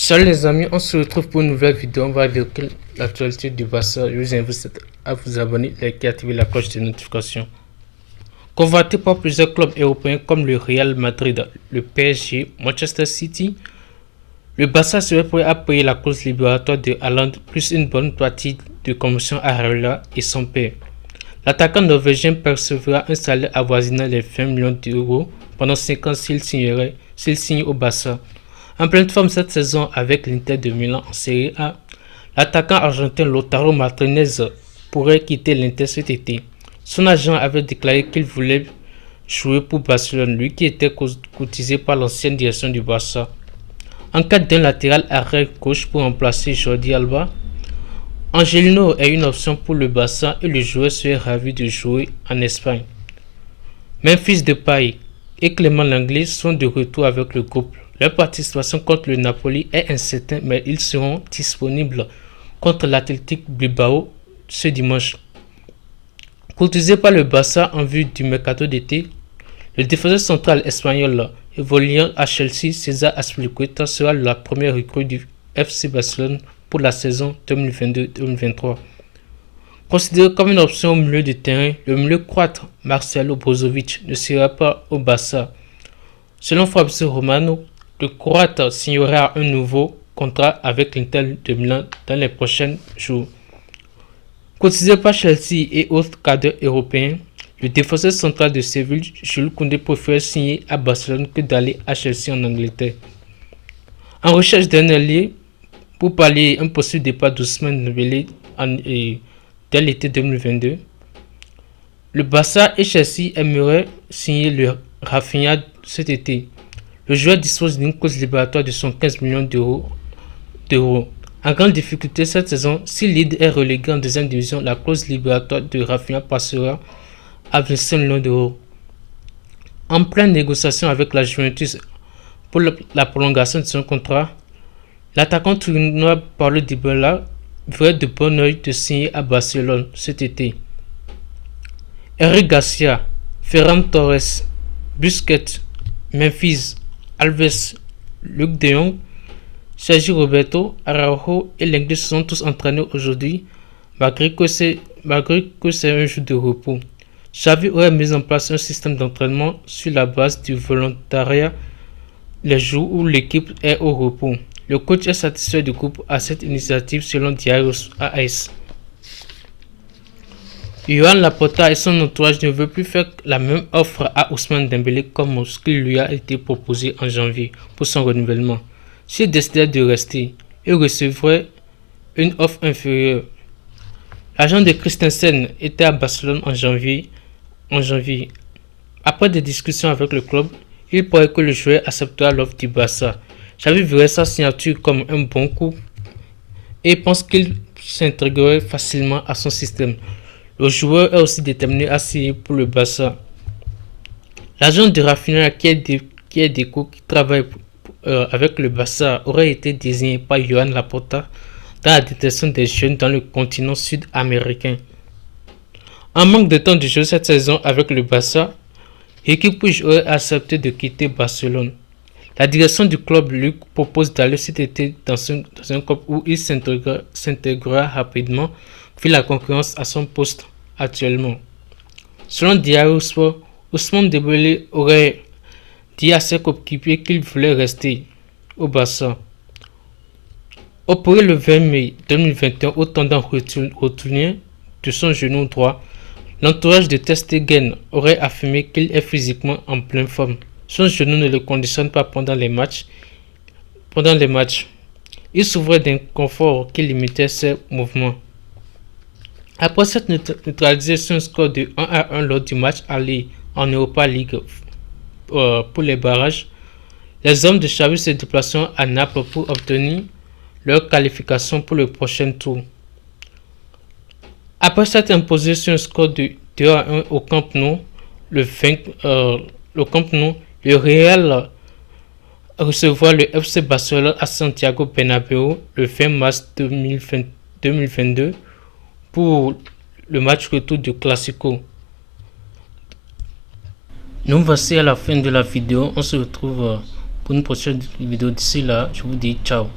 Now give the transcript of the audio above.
Salut les amis, on se retrouve pour une nouvelle vidéo. On va évoquer l'actualité du Barça. Je vous invite à vous abonner, liker et activer la cloche de notification. Convoité par plusieurs clubs européens comme le Real Madrid, le PSG, Manchester City, le Barça serait prêt à payer la clause libératoire de Haaland plus une bonne partie de commission à Raiola et son père. L'attaquant norvégien percevra un salaire avoisinant les 20 millions d'euros pendant 5 ans s'il signe au Barça. En pleine forme cette saison avec l'Inter de Milan en Serie A, l'attaquant argentin Lautaro Martinez pourrait quitter l'Inter cet été. Son agent avait déclaré qu'il voulait jouer pour Barcelone, lui qui était courtisé par l'ancienne direction du Barça. En cas d'un latéral arrière gauche pour remplacer Jordi Alba, Angelino est une option pour le Barça et le joueur serait ravi de jouer en Espagne. Memphis Depay et Clément Lenglet sont de retour avec le groupe. Leur participation contre le Napoli est incertaine, mais ils seront disponibles contre l'Athletic Bilbao ce dimanche. Courtisé par le Barça en vue du mercato d'été, le défenseur central espagnol évoluant à Chelsea, César Azpilicueta, sera la première recrue du FC Barcelone pour la saison 2022-2023. Considéré comme une option au milieu de terrain, le milieu croate Marcelo Brozovic ne sera pas au Barça. Selon Fabrizio Romano, le Croate signera un nouveau contrat avec l'Inter de Milan dans les prochains jours. Courtisé par Chelsea et autres cadres européens, le défenseur central de Séville, Jules Koundé, préfère signer à Barcelone que d'aller à Chelsea en Angleterre. En recherche d'un allié pour pallier un possible départ d'Ousmane Dembélé dès l'été 2022, le Barça et Chelsea aimeraient signer le Rafinha cet été. Le joueur dispose d'une clause libératoire de 115 millions d'euros. En grande difficulté cette saison, si Lille est relégué en deuxième division, la clause libératoire de Rafinha passera à 25 millions d'euros. En pleine négociation avec la Juventus pour la prolongation de son contrat, l'attaquant tournois Paulo Dybala verrait de bon oeil de signer à Barcelone cet été. Eric Garcia, Ferran Torres, Busquets, Memphis, Alves, Luc de Jong, Sergi Roberto, Araujo et Lenglet se sont tous entraînés aujourd'hui malgré que c'est un jour de repos. Xavi aurait mis en place un système d'entraînement sur la base du volontariat les jours où l'équipe est au repos. Le coach est satisfait du groupe à cette initiative selon Diario AS. Joan Laporta et son entourage ne veulent plus faire la même offre à Ousmane Dembélé comme ce qui lui a été proposé en janvier pour son renouvellement. S'il décidait de rester, il recevrait une offre inférieure. L'agent de Christensen était à Barcelone en janvier. Après des discussions avec le club, il paraît que le joueur acceptera l'offre du Barça. Xavi verrait sa signature comme un bon coup et pense qu'il s'intégrerait facilement à son système. Le joueur est aussi déterminé à signer pour le Barça. L'agent de Rafinha qui travaille avec le Barça aurait été désigné par Joan Laporta dans la détection des jeunes dans le continent sud-américain. En manque de temps de jeu cette saison avec le Barça, Riqui Puig aurait accepté de quitter Barcelone. La direction du club lui propose d'aller cet été dans un club où il s'intégrera rapidement vu la concurrence à son poste actuellement. Selon Diario Sport, Ousmane Dembélé aurait dit à ses coéquipiers qu'il voulait rester au Barça. Opéré le 20 mai 2021 au tendon rotulien de son genou droit, l'entourage de Ter Stegen aurait affirmé qu'il est physiquement en pleine forme. Son genou ne le conditionne pas pendant les matchs. Il souffrait d'inconfort qui limitait ses mouvements. Après cette neutralisé sur un score de 1-1 lors du match aller en Europa League pour les barrages, les hommes de Xavi se déplaceront à Naples pour obtenir leur qualification pour le prochain tour. Après s'être imposé sur un score de 2-1 au Camp Nou, le Real recevra le FC Barcelone à Santiago Bernabéu le 20 mars 2022 pour le match retour du Classico. Nous voici à la fin de la vidéo. On se retrouve pour une prochaine vidéo. D'ici là, je vous dis ciao.